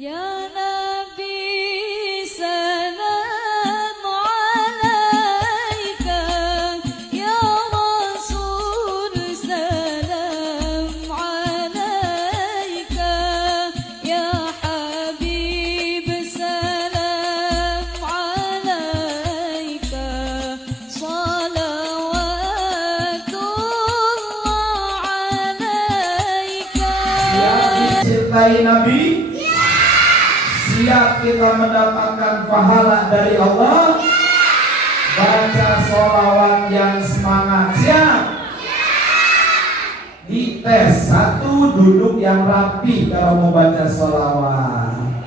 Ya Nabi salam alaika, Ya Rasul salam alaika, Ya Habib salam alaika, salawatullah alaika. Yang dicintai Nabi, siap kita mendapatkan pahala dari Allah. Baca sholawat yang semangat, siap. Dites satu, duduk yang rapi kalau mau baca sholawat.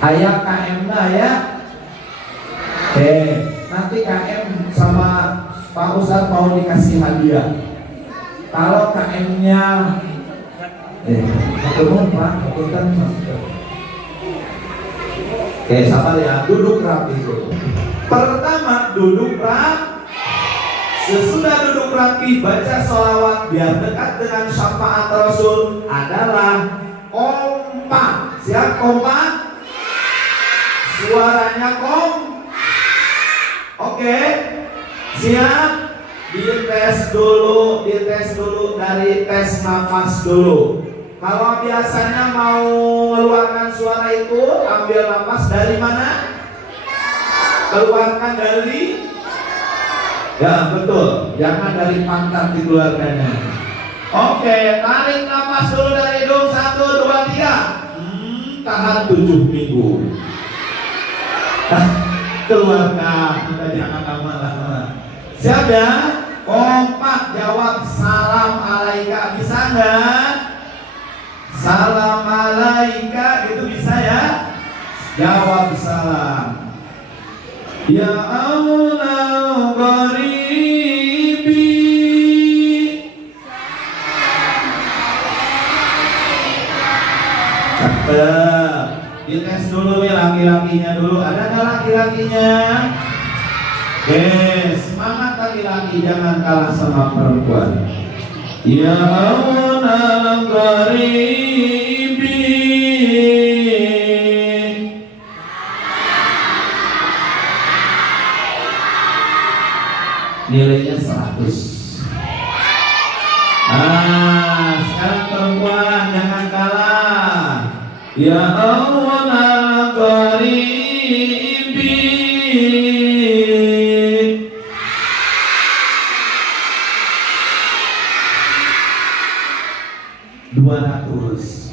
Ayah KM ya. Oke, nanti KM sama Pak Ustadz mau dikasih hadiah. Kalau KM-nya Pak, oke, sabar ya, duduk rapi dulu. Pertama, duduk rapi. Sesudah duduk rapi, baca sholawat biar dekat dengan syafaat Rasul adalah kompak. Siap kompak? Suaranya kompak. Oke, siap? Dites dulu dari tes nafas dulu. Kalau biasanya mau mengeluarkan suara itu, ambil nafas dari mana? Keluarkan dari? Ya betul, jangan dari pantat dikeluarkannya. Oke, tarik nafas dulu dari hidung, 1, 2, 3. Tahan 7 minggu. Keluarkan, kita jangan lama-lama. Siap ya? Kompak jawab salam alaika, bisa nggak? Salam alaika itu bisa ya? Jawab salam. Ya Allah gharibi. Cakep. Dites dulu nih laki-lakinya dulu. Ada nggak laki-lakinya? Oke, semangat laki-laki, jangan kalah sama perempuan. Ya Allah gharibi. Nilainya 100. Sekarang perempuan jangan kalah. Ya Allah gharibi. 200.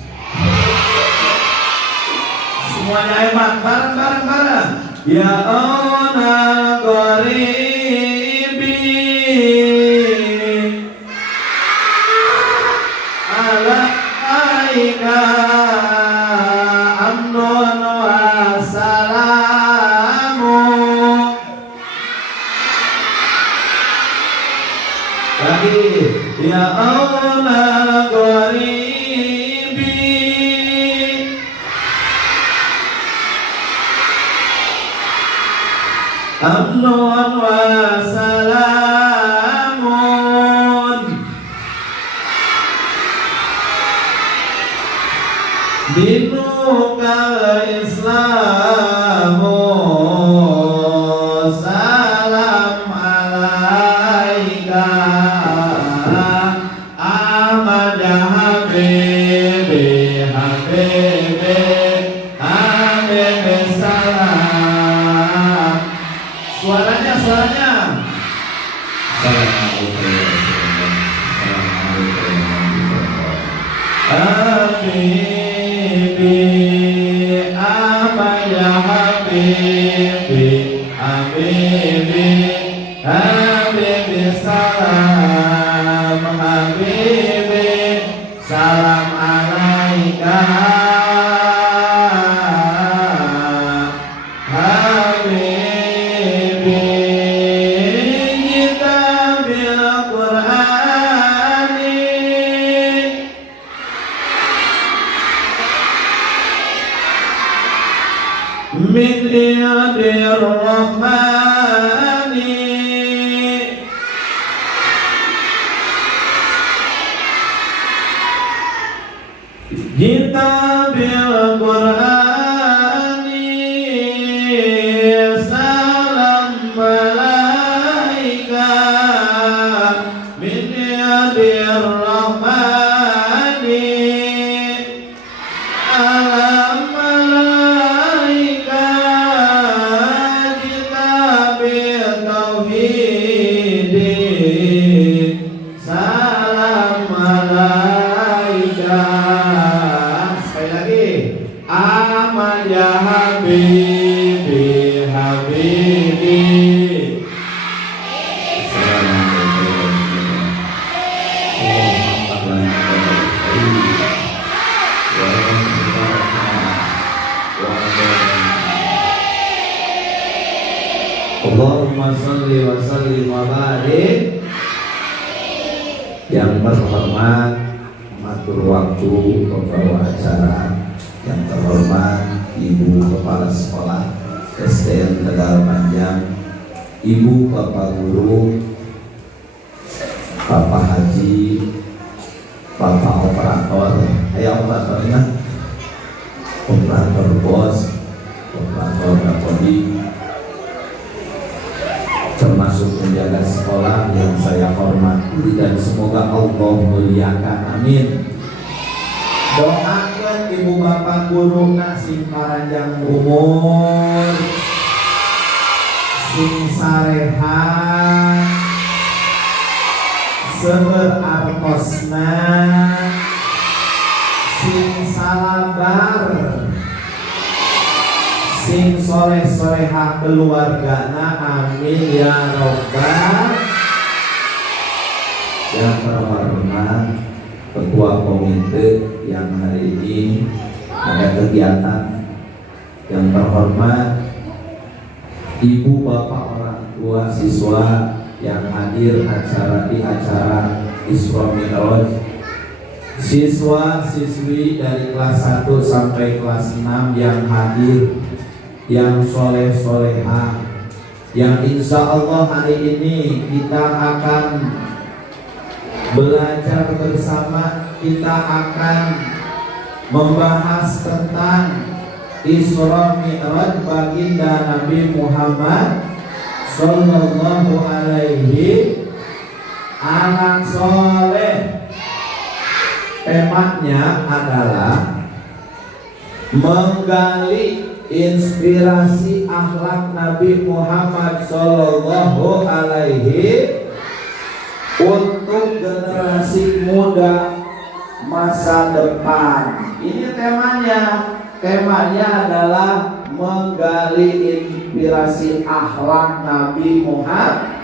Semuanya hebat, bareng. Ya Allah gharibi alaika amnun wa salamu. Lagi, ya Allah gharibi amnun wa salamun dinukal islamu. Salam alaika Ahmad Habibi salam. Suaranya Habibi Ahmad Habibi salam. Habibi salam alaika Habibi. Kita bil Qur'ani min yadir rahmani. Kita bil Ahmad ya Habibi Habibi. Allahumma salli wa sallim wa barik. Yang terhormat mengatur waktu pembawa acara, yang terhormat Ibu Kepala Sekolah SDN Tegal Panjang, Ibu Bapak Guru, Bapak Haji, Bapak Operator, operatornya, Operator Bos, Operator Kapodi, termasuk penjaga sekolah yang saya hormati, dan semoga Allah muliakan, amin. Doakan ibu bapak guru sing panjang umur, sing sarehan, seueur artosna, sing salabar, sing soleh-soleha keluargana, amin ya robbal. Yang terhormat Ketua Komite yang hari ini ada kegiatan, yang terhormat Ibu Bapak orang tua siswa yang hadir di acara Isra Mi'raj, siswa siswi dari kelas 1 sampai kelas 6 yang hadir, yang soleh soleha, yang insya Allah hari ini kita akan belajar bersama, kita akan membahas tentang Isra Mi'raj baginda Nabi Muhammad Sallallahu Alaihi anak soleh. Temanya adalah menggali inspirasi akhlak Nabi Muhammad Sallallahu Alaihi untuk generasi muda masa depan. Ini temanya adalah menggali inspirasi akhlak Nabi Muhammad.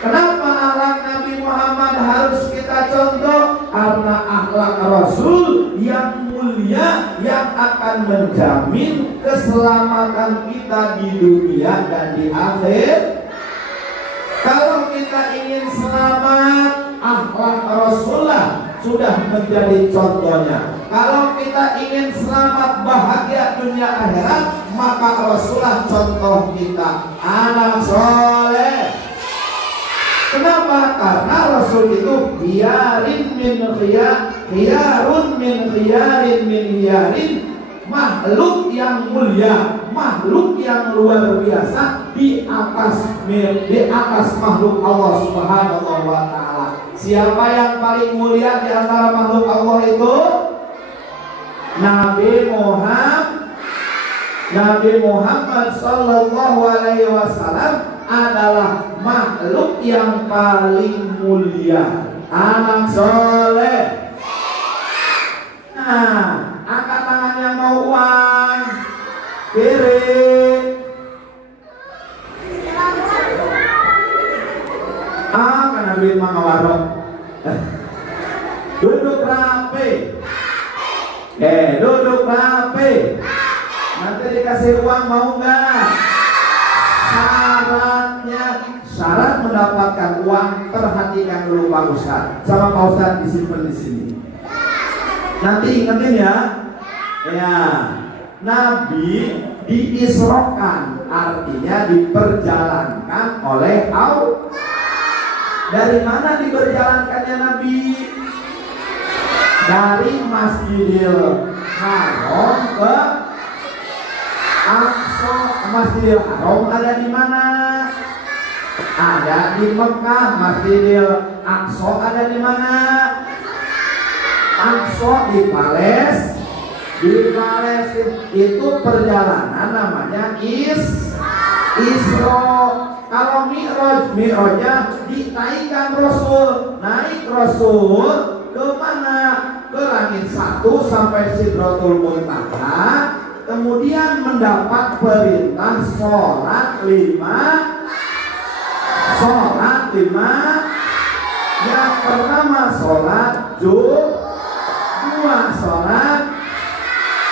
Kenapa akhlak Nabi Muhammad harus kita contoh? Karena akhlak Rasul yang mulia yang akan menjamin keselamatan kita di dunia dan di akhir. Kalau kita ingin selamat, akhlak Rasulullah sudah menjadi contohnya. Kalau kita ingin selamat bahagia dunia akhirat, maka Rasulullah contoh kita, anak soleh. Kenapa? Karena Rasul itu khiyarun min khiyarin, makhluk yang mulia, makhluk yang luar biasa di atas makhluk Allah Subhanahu wa taala. Siapa yang paling mulia di antara makhluk Allah itu? Nabi Muhammad sallallahu alaihi wasallam adalah makhluk yang paling mulia, anak soleh. Nah, angkat tangan yang mau uang, kiri. Karena duit mah warok. Duduk rapi. Duduk rapi. Nanti dikasih uang mau nggak? Syarat mendapatkan uang, perhatikan dulu Pak Ustadz sama Pak Ustadz disimpan di sini. Nanti ingetin ya. Ya, Nabi diisrokan, artinya diperjalankan oleh Allah. Dari mana diperjalankannya Nabi? Dari Masjidil Haram ke Aqsa. Masjidil Haram ada di mana? Ada di Mekah. Masjidil Aqsa ada di mana? Aqsa di Palestina. Di Palestina itu perjalanan namanya Isra. Kalau Mi'rajnya dinaikkan Rasul. Naik Rasul ke mana? ke langit 1 sampai Sidratul Muntaha, kemudian mendapat perintah sholat 5. Yang pertama sholat Jumat, 2 sholat,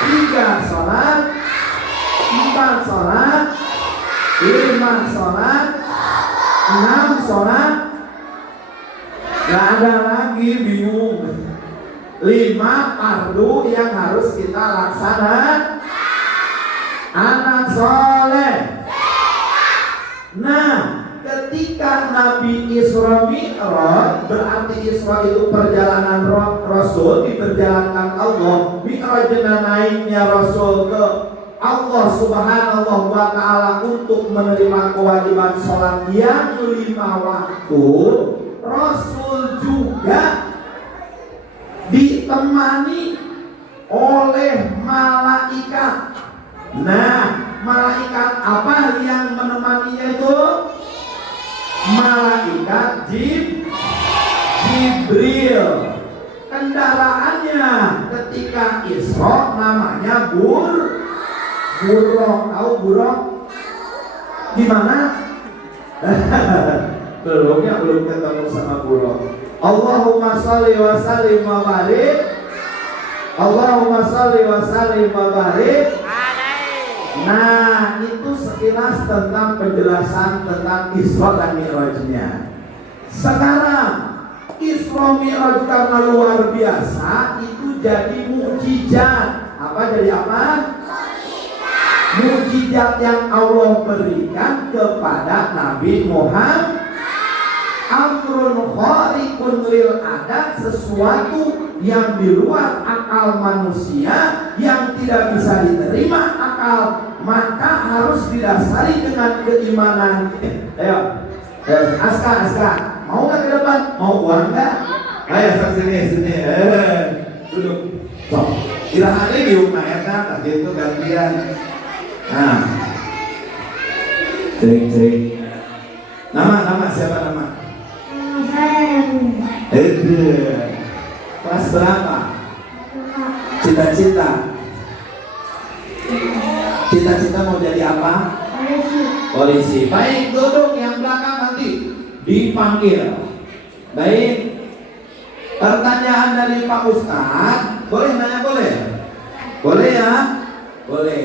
3 sholat, 4 sholat, 5 sholat, 6 sholat. Gak ada lagi, bingung. 5 fardu yang harus kita laksanakan. Anak soleh. Nah, ketika Nabi Isra Mi'raj, berarti Isra itu perjalanan Rasul, diperjalankan Allah. Mi'rajna naiknya Rasul ke Allah Subhanahu wa ta'ala untuk menerima kewajiban sholat yang 5 waktu. Rasul juga ditemani oleh malaikat. Nah, malaikat apa yang menemaninya itu? Malaikat Jibril. Kendaraannya ketika Isra namanya buruk. Tahu buruk? Gimana? Belum ketemu sama buruk. Allahumma sholli wa sallim wa barik. Allahumma sholli wa sallim wa barik. Nah, itu sekilas tentang penjelasan tentang Isra dan Mi'rajnya. Sekarang Isra Mi'raj karena luar biasa, itu jadi mukjizat. Apa jadi apa? Mukjizat yang Allah berikan kepada Nabi Muhammad. Amrun khariqun lil adat, sesuatu yang di luar akal manusia, yang tidak bisa diterima akal, maka harus didasari dengan keimanan. Ayo, Aska, mau nggak ke depan? Mau uang nggak? Ayo sini. Duduk. So, kira-kira di rumah ya kan? Tadi itu gantian. Nah, cek. Nama siapa nama? Kelas berapa? Cita-cita mau jadi apa? Polisi. Baik, duduk, yang belakang nanti dipanggil. Baik. Pertanyaan dari Pak Ustadz, boleh nanya boleh? Boleh ya? Boleh.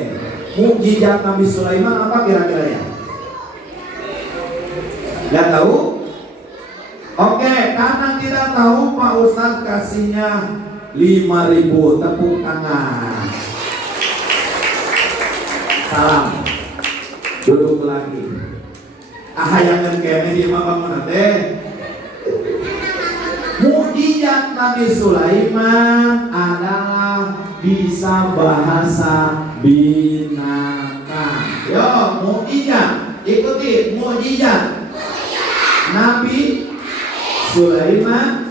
Mukjizat Nabi Sulaiman apa kira-kira ya? Gak tahu? Oke, karena tidak tahu, Pak Ustadz kasihnya 5.000, tepuk tangan. Salam. Duduk lagi. Yang kene di mana teh? Mukjizat Nabi Sulaiman adalah bisa bahasa binatang. Yo, mukjizat. Ikuti mukjizat. Nabi Sulaiman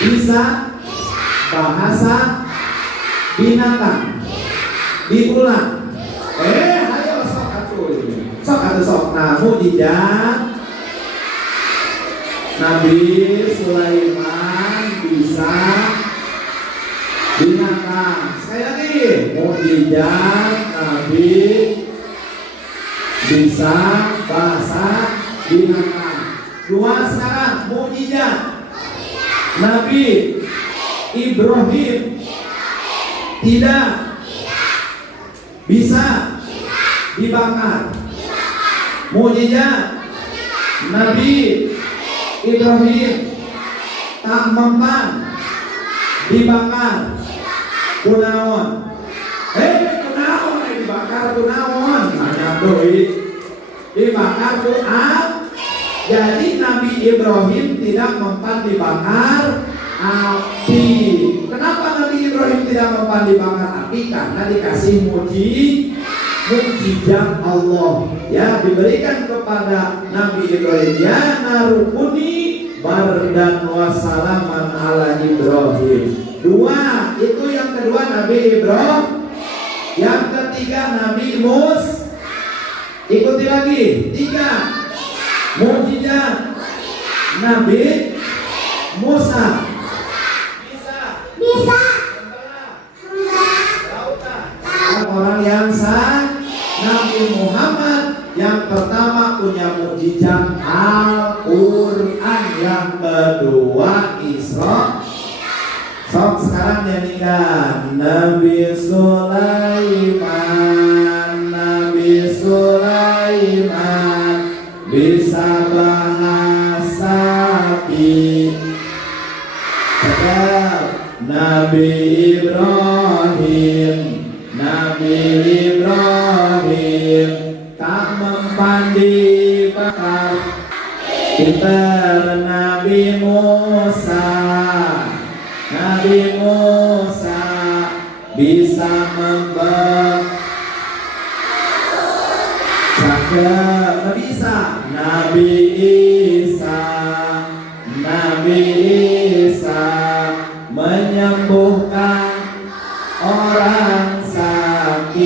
bisa bahasa binatang. Diulang. Ayo sok atuh. Nah, mukjizat Nabi Sulaiman bisa binatang. Sekali lagi, mukjizat Nabi bisa bahasa binatang. 2 sekarang, mukjizat Nabi Ibrahim tidak bisa dibakar. Mukjizat Nabi Ibrahim tak mempan dibakar. Kunaon? Kunaon dibakar kunaon? Nanya doi. Dibakar kunaon? Jadi Nabi Ibrahim tidak mempan dibakar api. Kenapa Nabi Ibrahim tidak mempan dibakar api? Karena dikasih mukjizat Allah. Ya, diberikan kepada Nabi Ibrahim. Ya narukuni bardan wa salaman ala Ibrahim. 2, itu yang kedua Nabi Ibrahim. Yang ketiga Nabi Mus. Ikuti lagi. 3, mukjizat Nabi Musa. Bisa Perhatikan Nabi Sulaiman. Nabi Sulaiman bisa bahasa sapi. Nabi Ibrahim. Nabi Ibrahim tak mempan dibakar. Pintar Nabi Musa. Nabi Musa bisa membakar. Nabi Isa. Nabi Isa. Nabi Isa menyembuhkan orang sakit.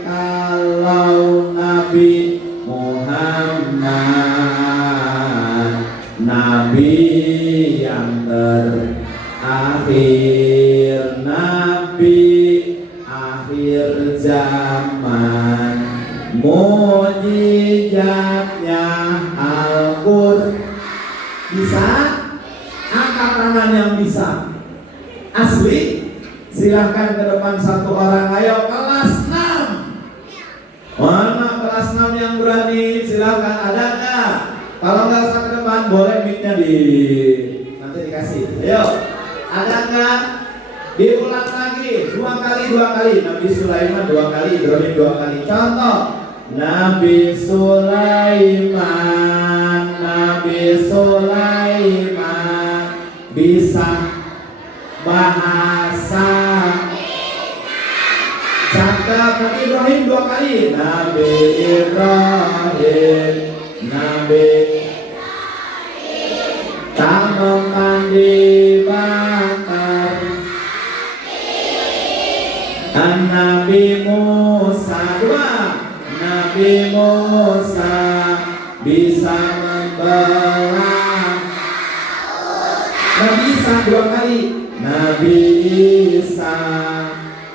Kalau Nabi Muhammad, Nabi yang terakhir, Nabi akhir zaman, mujizatnya Al-Qur'an. Bisa? Angkat tangan yang bisa. Asli? Silahkan ke depan satu orang. Ayo kelas 6. Mana kelas 6 yang berani? Silahkan, ada nggak? Kalau nggak usah ke depan, boleh mic-nya nanti dikasih. Ayo, ada nggak? Diulang lagi, 2 kali. Nabi Sulaiman 2 kali, Ibrahim 2 kali. Contoh, Nabi Sulaiman. Nabi Sulaiman bisa bahasa. Cakap. Nabi Ibrahim 2 kali. Nabi Ibrahim. Nabi tak memandi bakar. Nabi Musa 2. Nabi Musa bisa membelah. Nabi Isa 2 kali. Nabi Isa.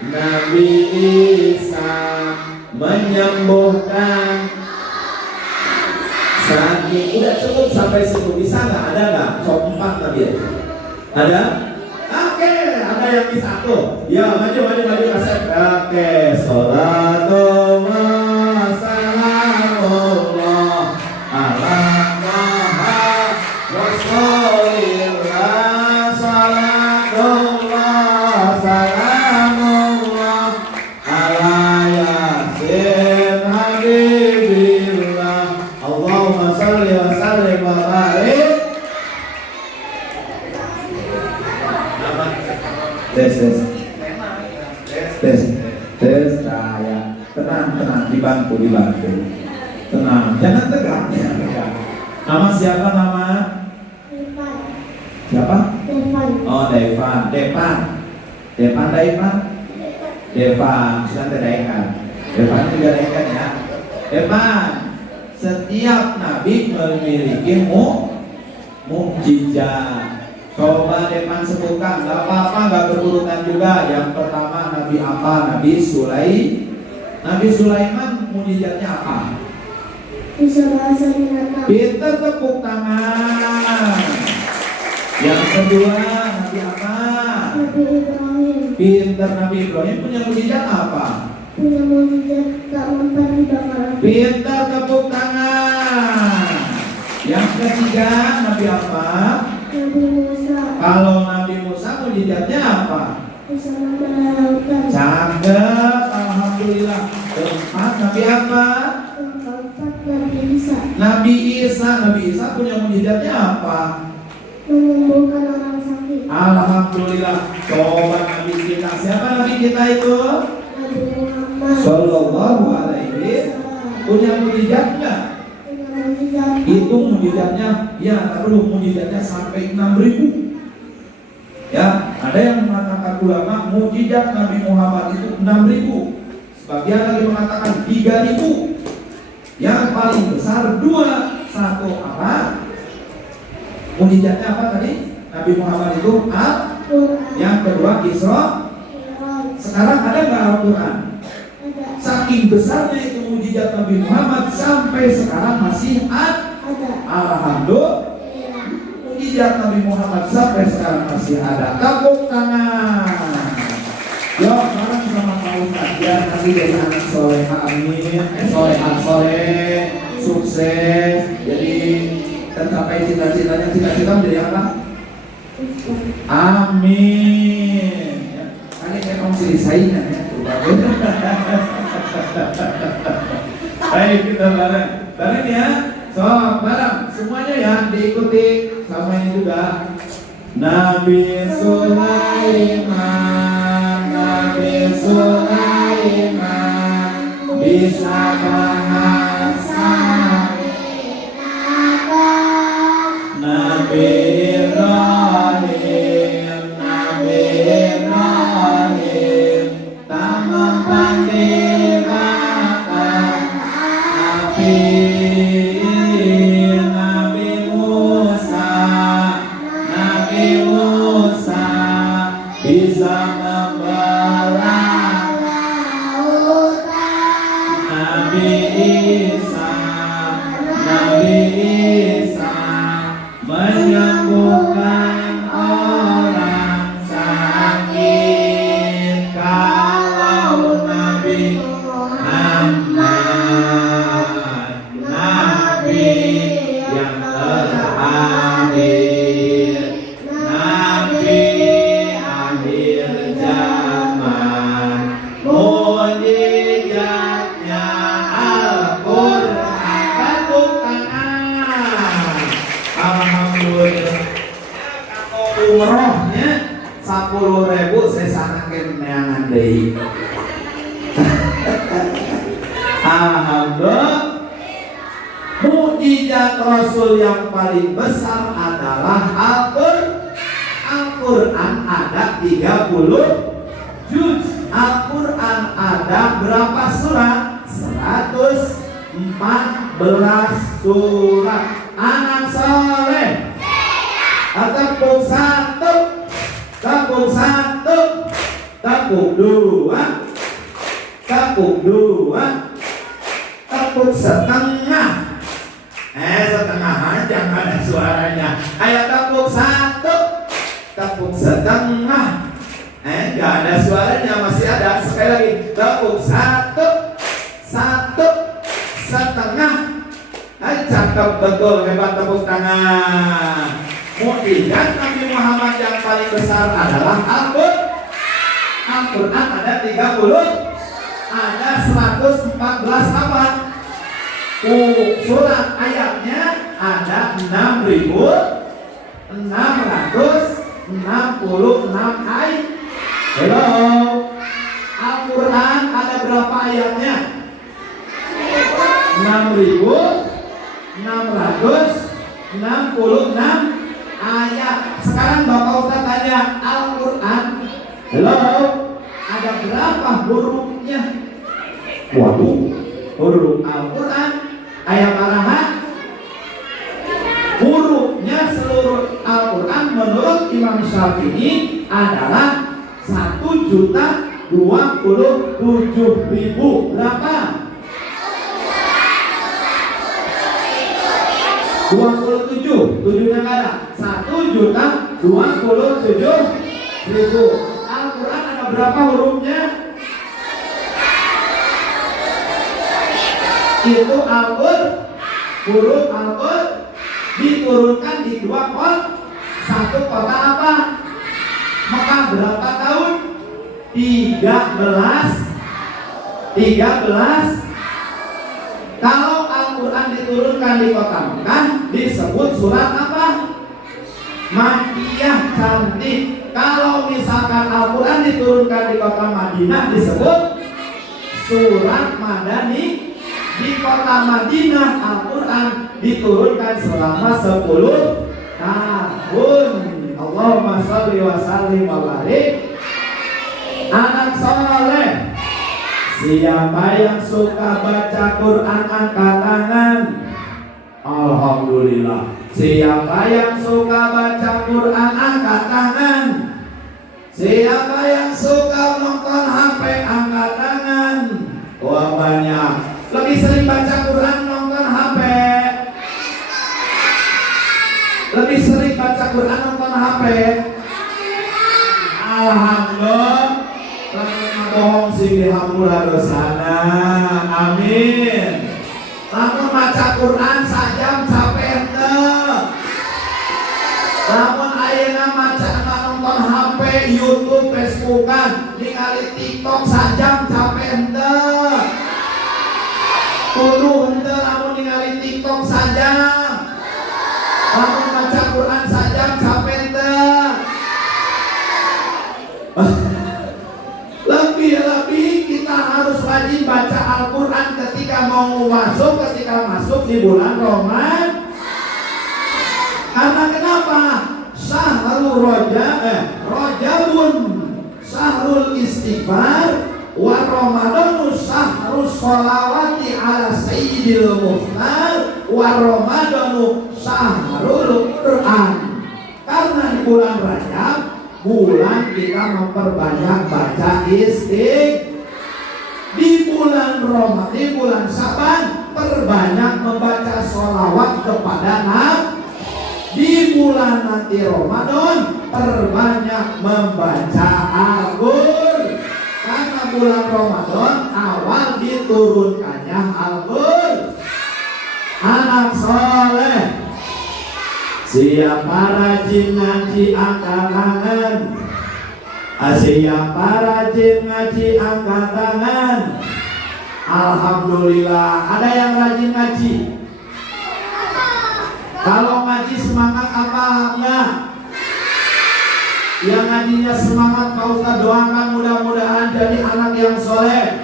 Nabi Isa menyembuhkan sakit. Udah cukup sampai situ. Bisa nggak? Ada nggak? Cok 4 tadi ya? Ada? Oke, ada yang bisa tuh. Ya, maju kasih. Oke, sholatullah salamullah ala Muhammad Rasulillah. Sholatullah salamullah ala Yasin Habibillah. Allahumma sholli wa sallim wa barik. Tes saya tenang, dibantu, tenang, jangan tegang. Nama siapa nama? Siapa? Oh, Devan. Sudah terdekat. Devan juga dekat ya. Devan, setiap nabi memiliki mukjizat. Coba Depan sebutkan, gak apa-apa, gak berurutan juga. Yang pertama Nabi apa? Nabi Sulaiman mujizatnya apa? Bisa bahasa binatang. Pinter, tepuk tangan. Yang kedua Nabi apa? Nabi Ibrahim. Pinter, Nabi Ibrahim punya mujizat apa? Punya mujizat tak mempan dibakar. Pinter, tepuk tangan. Yang ketiga Nabi apa? Nabi Musa. Kalau Nabi Musa mujizatnya apa? Bisa membelah lautan. Cakep, alhamdulillah. Keempat Nabi apa? Yang keempat Nabi Isa. Nabi Isa punya mujizatnya apa? Menyembuhkan orang sakit. Alhamdulillah. Coba Nabi kita, siapa Nabi kita itu? Nabi Muhammad Sallallahu alaihi punya mujizat nggak? punya mujizat. Itu mujizatnya, ya perlu mujizatnya sampai 6.000. Ya, ada yang mengatakan ulama mujizat Nabi Muhammad itu 6.000. Sebagian lagi mengatakan 3.000. Yang paling besar 2. Satu apa? Mujizatnya apa tadi? Nabi Muhammad itu Al-Quran. Yang kedua Isra. Sekarang ada nggak Al-Quran? Ada. Saking besarnya itu mujizat Nabi Muhammad sampai sekarang masih ada. Ada. Alhamdulillah. Iya. Mujizat mujizat Nabi Muhammad sampai sekarang masih ada. Tepuk tangan. Yuk bareng sama Pak Ustadz ya, nanti jadi anak soleha, amin. Soleh, sukses. Jadi tercapai cita-citanya, cita-cita menjadi apa? Amin. Ya, ini kayak om sih saingan ya. Baik, kita bareng ya. So, bareng semuanya ya, diikuti sama ini juga. Nabi Sulaiman, Nabi Sulaiman bisa bahasa. Nabi Ibrahim, Nabi Ibrahim tak mempanggilkan api. Nabi Musa, Nabi Musa bisa membelah lautan. Nabi Isa, Nabi Isa menyembuhkan orang sakit. Kalau Nabi Muhammad, Nabi yang terakhir, Nabi akhir zaman, mujizatnya Al-Quran. Tepuk tangan. Alhamdulillah. Umrohnya 10.000 saya sanakeun neangan deui. Alhamdulillah. Mujizat Rasul yang paling besar adalah Al-Quran. Ada 30 juz. Al-Quran ada berapa surat? 114 surat. Anak soleh, tepuk satu, tepuk satu, tepuk dua, tepuk dua, tepuk setengah. Setengah aja nggak ada suaranya. Ayo tepuk satu, tepuk setengah. Nggak ada suaranya, masih ada. Sekali lagi, tepuk satu, satu setengah. Cakep betul, hebat, tepuk tangan. Mujizat Nabi Muhammad yang paling besar adalah Al-Quran. Ada 30, ada 114 apa? Surat. Ayatnya ada 6.666 ayat. Hello. Al-Quran ada berapa ayatnya? 6.666 ayat. Sekarang Bapak Ustaz tanya, Al-Quran, hello, ada berapa hurufnya? Waduh, huruf Al-Quran, ayat arahan, hurufnya seluruh Al-Quran menurut Imam Syafi'i adalah 1.027.000. Berapa? 27, 7-nya nggak ada. 1.027.000. Al-Quran ada berapa hurufnya? Itu huruf Al-Quran diturunkan di 2 kota. 1 kota apa? Mekah. Berapa tahun? 13. Kalau Al-Quran diturunkan di kota Mekah disebut surat apa? Makkiyah, cantik. Kalau misalkan Al-Quran diturunkan di kota Madinah disebut surat Madani. Di kota Madinah Al-Quran diturunkan selama 10 tahun. Allahumma sholli wa sallim wa barik. Anak soleh, siapa yang suka baca Quran angkat tangan. Alhamdulillah. Siapa yang suka baca Quran angkat tangan. Siapa yang suka nonton HP angkat tangan. Wah, banyak. Lebih sering baca Quran nonton HP? Lebih sering baca wong sing dihampura dosana. Amin. Lamun maca Quran sajam capek henteu. Lamun ayeuna maca nonton HP, YouTube, Facebookan, ningali TikTok sajam capek henteu. Kudu henteu lamun ningali TikTok sajam. Lamun maca Quran sajam capek henteu. Lebih-lebih kita harus rajin baca Al-Quran ketika masuk di bulan Ramadan. Karena kenapa? Rajabun syahrul istighfar wa Ramadanu syahrul sholawati ala sayyidil muhtar wa Ramadanu syahrul Quran. Karena di bulan Rajab, bulan kita memperbanyak baca istighfar. Di bulan Ramadan, di bulan Syaban, perbanyak membaca sholawat kepada Nabi. Di bulan nanti Ramadan, perbanyak membaca Al-Qur'an. Karena bulan Ramadan awal diturunkannya Al-Qur'an. Anak soleh, siapa rajin ngaji angkat tangan. Siapa rajin ngaji angkat tangan. Alhamdulillah, ada yang rajin ngaji. Kalau ngaji semangat apa enggak? Yang ngajinya semangat, Pak Ustaz doakan mudah-mudahan jadi anak yang soleh.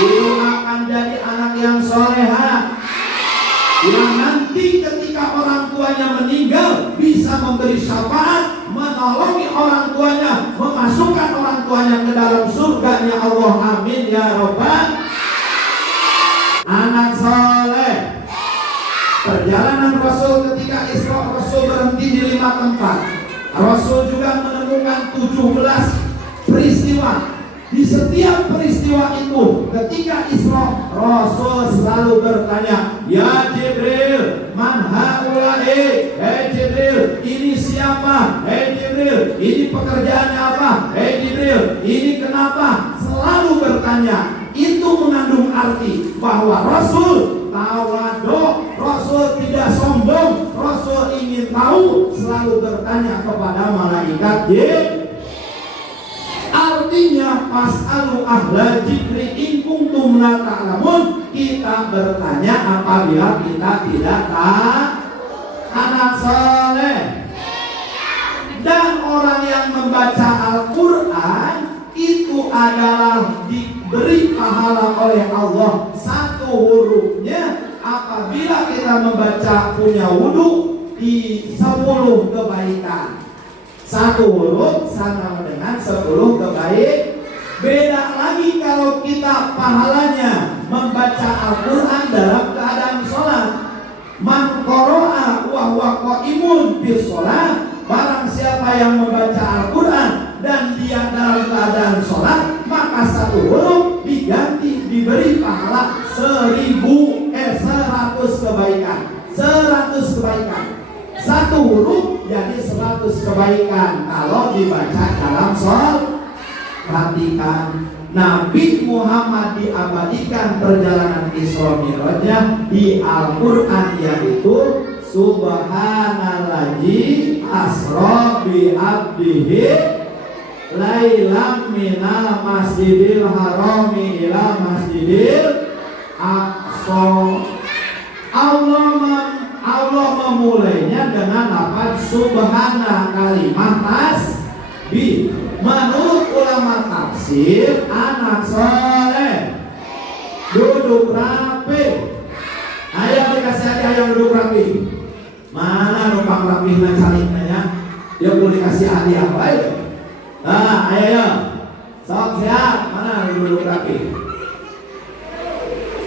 Doakan jadi anak yang soleha, yang nanti ketika orang tuanya meninggal bisa memberi syafaat, menolongi orang tuanya, memasukkan orang tuanya ke dalam surganya Allah. Amin ya Rabbal. Anak soleh. Perjalanan Rasul ketika Isra, Rasul berhenti di 5 tempat. Rasul juga menemukan 17 peristiwa. Di setiap peristiwa itu, ketika Isra, Rasul selalu bertanya, "Ya Jibril, man haula'i?" Hei Jibril, ini siapa? Hei Jibril, ini pekerjaannya apa? Hei Jibril, ini kenapa? Selalu bertanya. Itu mengandung arti bahwa Rasul tawadhu, Rasul tidak sombong, Rasul ingin tahu, selalu bertanya kepada malaikat Jibril. Artinya pas'alu ahla dzikri in kuntum la ta'lamun, kita bertanya apabila kita tidak tahu. Anak soleh. Dan orang yang membaca Al-Quran itu adalah diberi pahala oleh Allah. Satu hurufnya apabila kita membaca punya wudhu di 10 kebaikan. Satu huruf sama dengan 10 kebaikan. Beda lagi kalau kita pahalanya membaca Al-Quran dalam keadaan sholat. Man qara'a wa huwa qa'imun bis sholat. Barang siapa yang membaca Al-Quran dan dia dalam keadaan sholat, maka satu huruf diganti diberi pahala 100 kebaikan. 100 kebaikan. Satu huruf jadi 100 kebaikan kalau dibaca dalam sholat. Perhatikan, Nabi Muhammad diabadikan perjalanan Isra Mi'rajnya di Al-Quran, yaitu Subhanalladzi asra bi abdihi lailam minal masjidil harami ila masjidil aqsa. Allah memulainya dengan lafaz subhana, kalimat tasbih. Menurut ulama tafsir, anak soleh duduk rapi. Ayo dikasih hadiah yang duduk rapi. Mana numpang rapi dan saliknya? Dia boleh kasih hadiah baik. Nah, ayo. Sok siap. Mana duduk rapi?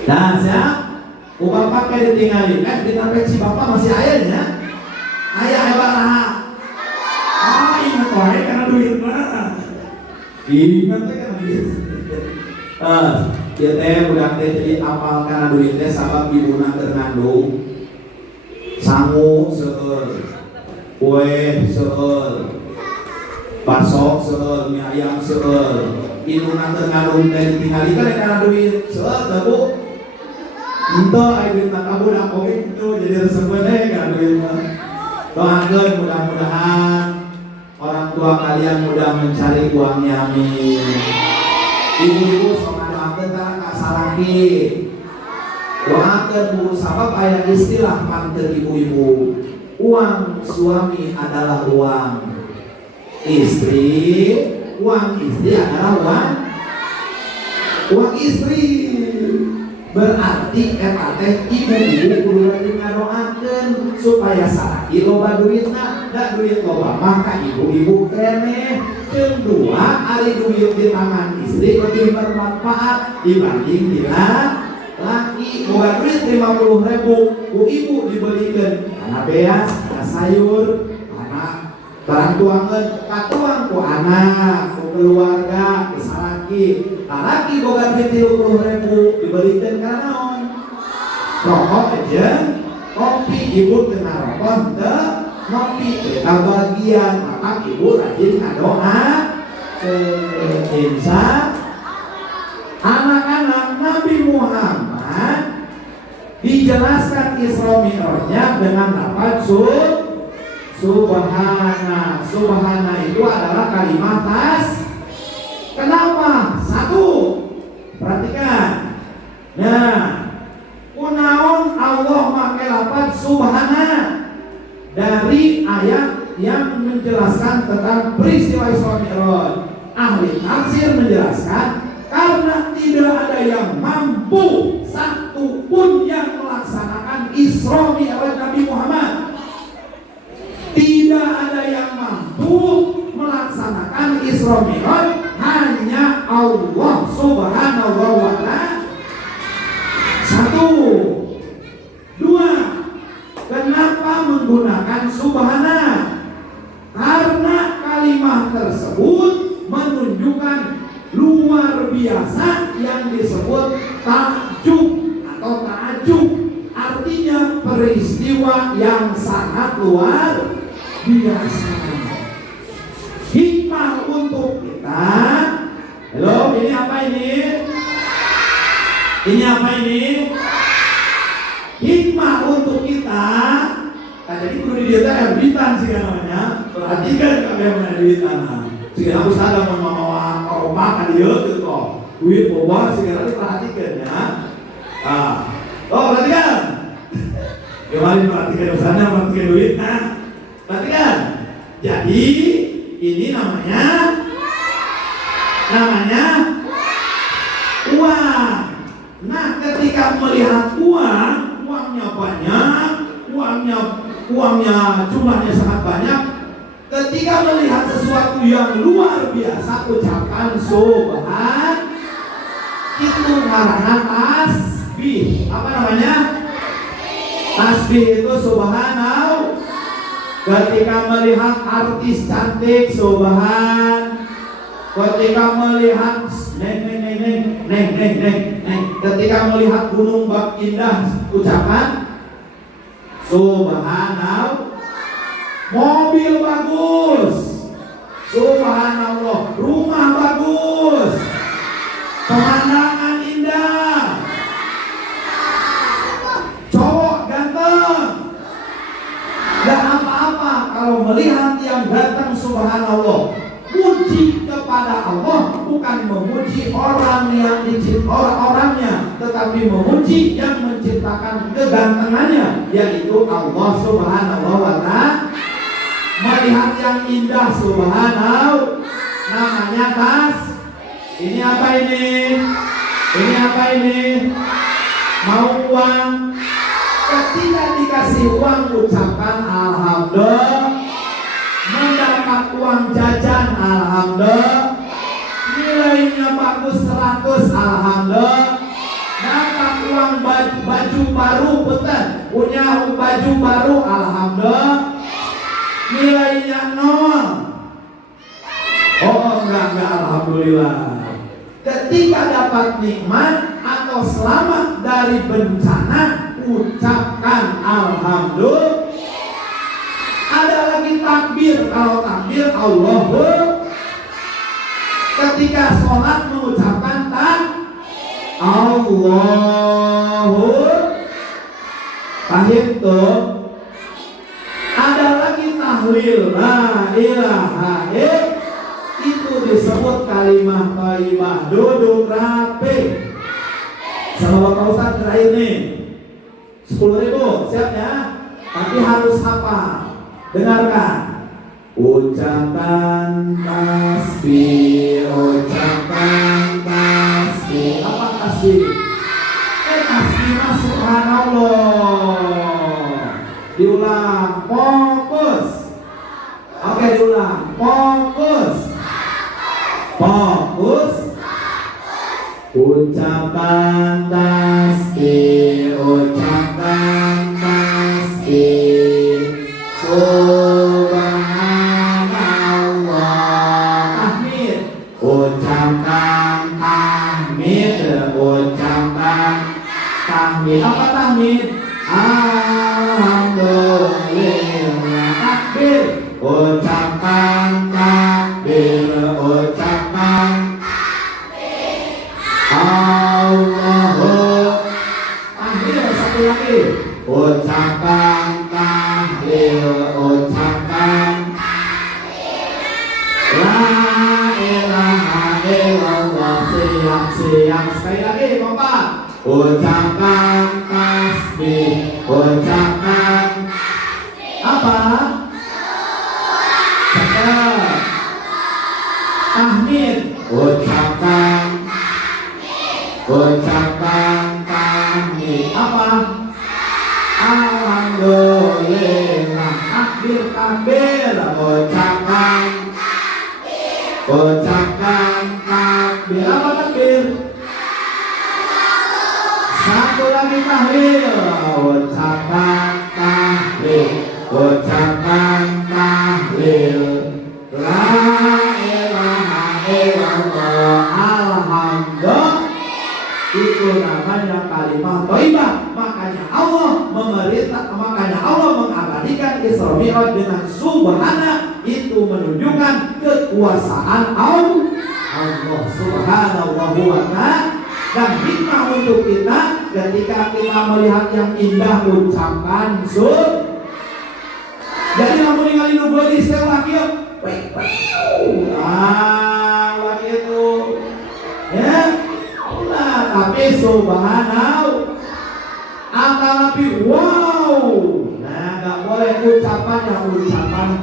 Nah, siap. Bapak kayak ditinggalin, ditampek si bapak masih ayahnya. Ayah hebat lah. Ingat wae karena duit mah. Ingat karena duit. Dia teh budak teh jadi apal karena duit teh sabab ibuna keur ngandung. Sangu seueur. Kue seueur. Bakso seueur, mie ayam seueur. ibu nanti ngalung dari tinggalkan karena duit soal Bu ento duit nak kabur aku itu jadi resepnya kan duit doakan mudah-mudahan orang tua kalian mudah mencari uangnya amin. Ibu-ibu sama doakan kasaraki doakan bu sabab ayat istilah mantel ibu-ibu uang suami adalah uang istri, uang istri adalah uang istri. Berarti ibu-ibu kudu rajin ngadoakeun supaya saraki loba duitna, da duit loba maka ibu-ibu keneh. Kedua, ari duit di tangan istri lebih bermanfaat dibanding bila laki. Boga duit 50.000 ku ibu dibelikeun kana beas, kana sayur, kana barang tuangeun, katuang ku anak, ku keluarga, ku saraki. Laki boga duit 30.000 dibelikeun kana naon? Rokok aja, kopi ibu teu ngarokok teu ngopi eta bagian maka ibu rajin ngadoa insya anak-anak Nabi Muhammad dijelaskan Isra Mi'rajnya dengan lafaz subhana. Subhana itu adalah kalimat tas. Kenapa? Satu, perhatikan. Nah, kunaon Allah make lafaz subhana dari ayat yang menjelaskan tentang peristiwa Isra Mi'raj. Ahli tafsir menjelaskan karena tidak ada yang mampu satupun yang melaksanakan Isra Mi'raj Nabi Muhammad. Tidak ada yang mampu melaksanakan Isra Mi'raj, hanya Allah Subhanahu wa ta'ala. Satu. Dua, kenapa menggunakan subhana? Karena kalimat tersebut menunjukkan luar biasa yang disebut takjub atau ta'ajub. Artinya peristiwa yang sangat luar biasa. Hikmah untuk kita. Halo, ini apa ini? Ini apa ini? Hikmah untuk kita. Nah, jadi perlu dilihat erbitan sih namanya. Perhatikan kalau yang erbitan. Sehingga aku sadar memawa korma kan dia tuh kok. Duit bawa sehingga diperhatikan ya. Perhatikan. Kemarin perhatikan sana, perhatikan duit. Perhatikan. Jadi ini namanya uang. Nah, ketika melihat uangnya banyak, uangnya jumlahnya sangat banyak. Ketika melihat sesuatu yang luar biasa, ucapkan subhan. Itu ngaranna tasbih. Apa namanya? Tasbih itu subhanallah. Ketika melihat artis cantik, subhan. Ketika melihat ketika melihat gunung bak indah, ucapan subhanallah. Mobil bagus, subhanallah. Rumah bagus, pemandangan indah, cowok ganteng. Gak apa-apa kalau melihat yang ganteng, subhanallah. Puji kepada Allah, bukan memuji orang yang orangnya, tetapi memuji yang menciptakan kegantengannya, yaitu Allah Subhanahu wa ta'ala. Melihat yang indah, subhanallah, namanya tas. Ini apa ini? Ini apa ini? Mau uang? Ketika dikasih uang, ucapkan alhamdulillah. Mendapat uang jajan, alhamdulillah. Nilainya bagus 100, alhamdulillah. Dapat uang baju baru, betul. Punya baju baru, alhamdulillah. Nilainya 0. Oh enggak, alhamdulillah. Ketika dapat nikmat atau selamat dari bencana, ucapkan alhamdulillah. Ada lagi takbir. Kalau takbir Allahu ketika sholat mengucapkan Allahu Pahim tuh. Ada lagi tahlil la ilaha itu disebut kalimah thayyibah. Duduk rapi. Sama Bapak Ustaz terakhir nih 10.000 siap ya? Tapi harus hafal. Dengarkan. Ucapan tasbih, ucapan tasbih. Apa tasbih? Tasbih subhanallah. Diulang, fokus. Oke, diulang, fokus. Fokus. Ucapan tasbih, ucapan tasbih. Ucapkan tahmid, ucapkan tahmid. Apa tahmid? Alhamdulillah. Takbir. Ucapkan takbir, ucapkan Allahu. Tahlil satu lagi. Ucapkan tahlil, ucapkan siap sekali lagi Bapak. Ucapkan tasbih, ucapkan apa? Cakap. Tahmid. Ucapkan tahmid. Apa? Alhamdulillah. Takbir, takbir. Ucapkan takbir. Apa takbir? Satu lagi tahlil. Ucapkan tahlil. Ucapkan tahlil. La ilaha illallah. Alhamdulillah. Itu namanya kalimah thayyibah. Makanya Allah mengabadikan Isra Mi'raj dengan subhana. Itu menunjukkan kekuasaan Allah subhanahu wa ta'ala. Dan hikmah untuk kita ketika kita melihat yang indah ucapan jadi lamun ningali nu geulis teh ulah kieu. Lagi itu. Ya. Ulah tapi subhanallah. Tapi wow. Nah, enggak boleh ucapannya ucapan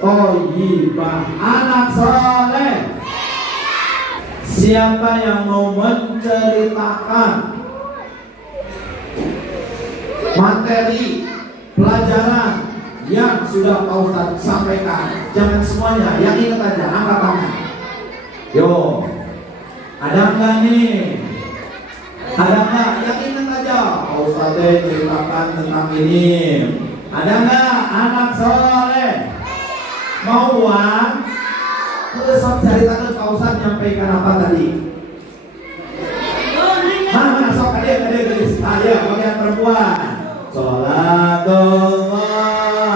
thayyibah. Anak saleh. Siapa yang mau menceritakan materi pelajaran yang sudah Pak Ustadz sampaikan? Jangan semuanya, yang ingat aja, angkat tangan. Yo, ada enggak nih? Ada enggak? Yang ingat aja, Pak Ustadz ceritakan tentang ini. Ada enggak anak soleh? Mau uang? Terus cari tangan Pak Ustadz nyampaikan apa tadi? Mana sok ada gelis. Ayo bagian perempuan. Salatullah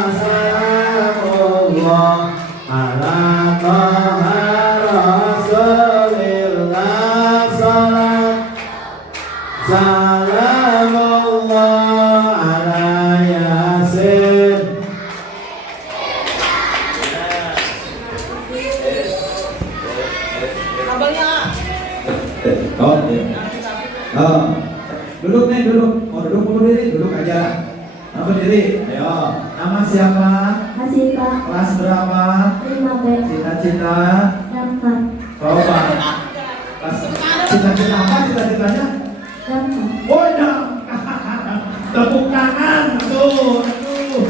salamullah ala taha rasulillah salamullah ala yasin. Duduk nih, duduk. Mau duduk mau berdiri? Duduk aja. Mau berdiri? Ayo. Nama siapa? Hasifah. Kelas berapa? 5B. Cita-cita? Daftar. Coba. Cita-cita apa? Cita-citanya? Daftar. Oh, tepuk tangan tuh. Aduh.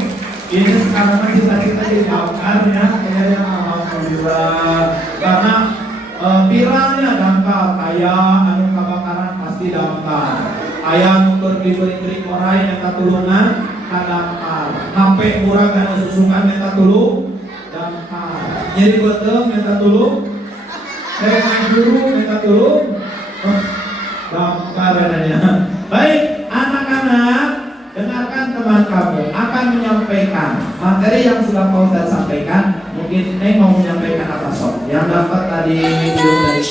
Ini sekarang cita-cita jadi damkar ya. Kayaknya alhamdulillah. Karena viralnya damkar, kayak anu kebakaran pasti damkar. Ayam beri korai yang tatulunan kadamkar. HP murah karena susukan yang tatulu damkar. Jadi betul yang tatulu. Main guru yang tatulu damkar adanya. Baik, anak-anak, dengarkan teman kamu akan menyampaikan materi yang sudah Pak Ustadz sampaikan. Mungkin Neng mau menyampaikan apa sob? Yang dapat tadi video dari